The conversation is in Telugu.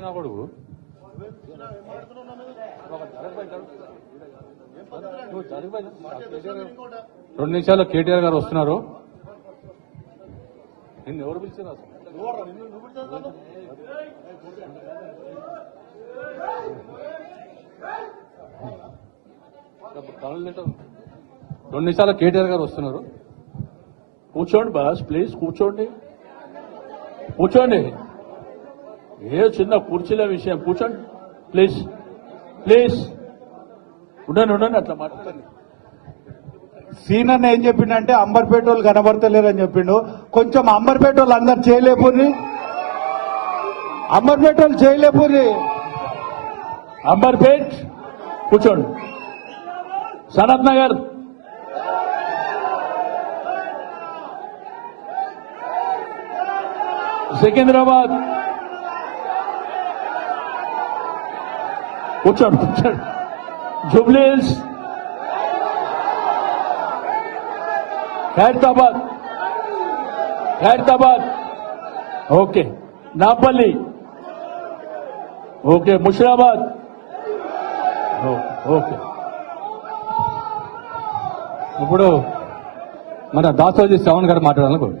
వచ్చినా కొడుకు? రెండు నిమిషాల్లో కేటీఆర్ గారు వస్తున్నారు. నిన్ను ఎవరు పిలిచారు రెండు నిమిషాల్లో కేటీఆర్ గారు వస్తున్నారు. కూర్చోండి బాస్ ప్లీజ్ కూర్చోండి. కూర్చోండి. ఏ చిన్న కుర్చీల విషయం? కూర్చోండి. ప్లీజ్ ప్లీజ్ ఉండండి ఉండండి అట్లా మాట్లాడండి. సీనన్న ఏం చెప్పిండంటే అంబర్పేట వాళ్ళు కనబడతలేరు అని చెప్పిండు. కొంచెం అంబర్పేట వాళ్ళు అందరు చేయలేపుర్రి అంబర్పేట వాళ్ళు చేయలేపుర్రి అంబర్పేట్ కూర్చోండి. సనత్ నగర్. సికింద్రాబాద్. కూర్చోండి కూర్చోండి జూబ్లీహిల్స్ ఖైరతాబాద్ ఖైరతాబాద్ ఓకే నాపల్లి ఓకే ముషిరాబాద్ ఓ- ఓకే ఇప్పుడు మన దాసోజీ శ్రవణ్ గారు మాట్లాడాలనుకోండి